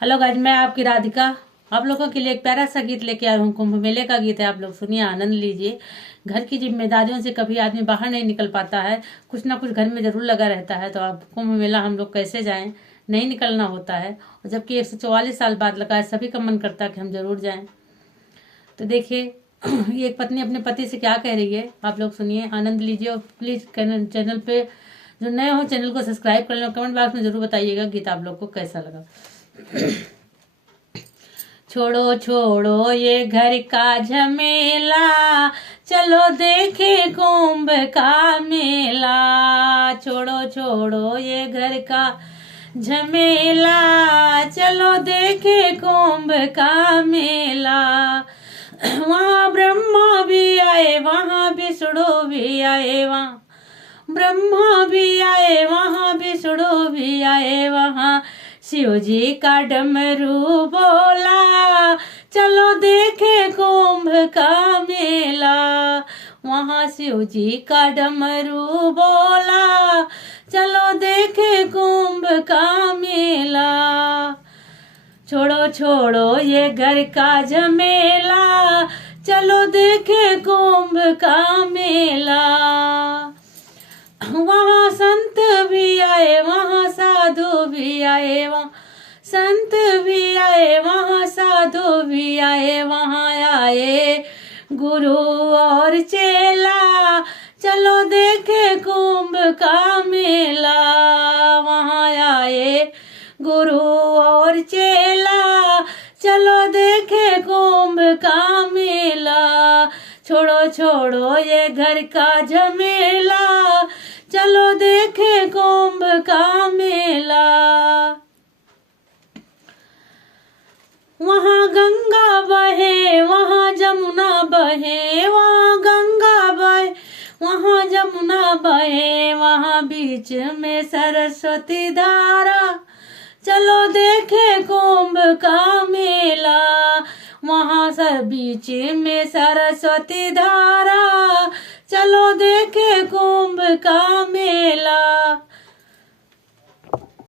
Hello guys, मैं आपकी राधिका आप लोगों के लिए एक प्यारा सा गीत लेके आई हूँ। कुंभ मेले का गीत है, आप लोग सुनिए, आनंद लीजिए। घर की जिम्मेदारियों से कभी आदमी बाहर नहीं निकल पाता है, कुछ ना कुछ घर में जरूर लगा रहता है। तो अब कुंभ मेला हम लोग कैसे जाएं, नहीं निकलना होता है। और जबकि 144 साल बाद लगा है, सभी का मन करता है कि हम जरूर जाएं। तो देखिए ये एक पत्नी अपने पति से क्या कह रही है, आप लोग सुनिए, आनंद लीजिए। और प्लीज चैनल पे जो नए हो चैनल को सब्सक्राइब कर लो। कमेंट बॉक्स में जरूर बताइएगा गीत आप लोग को कैसा लगा। छोड़ो छोड़ो ये घर का झमेला, चलो देखे कुंभ का मेला। छोड़ो छोड़ो ये घर का झमेला, चलो देखे कुंभ का मेला। वहाँ ब्रह्मा भी आए, वहाँ विष्णु भी आए, वहाँ ब्रह्मा भी आए, वहाँ विष्णु भी आए, वहाँ शिव जी का डमरू बोला, चलो देखे कुंभ का मेला। वहाँ शिव जी का डमरू बोला, चलो देखे कुंभ का मेला। छोड़ो छोड़ो ये घर का झमेला, चलो देखे कुंभ का मेला। वहाँ संत भी आए, वहाँ साधु भी आए, वहाँ संत भी आए, वहाँ साधु भी आए, वहाँ आए गुरु और चेला, चलो देखे कुंभ का मेला। वहाँ आए गुरु और चेला, चलो देखे कुंभ का मेला। छोड़ो छोड़ो ये घर का झमेला, चलो देखे कुंभ का मेला। वहाँ गंगा बहे, वहाँ जमुना बहे, वहाँ गंगा बहे, वहाँ जमुना बहे, वहाँ बीच में सरस्वती धारा, चलो देखे कुंभ का मेला। वहाँ सर बीच में सरस्वती धारा, चलो देखे कुंभ का मेला।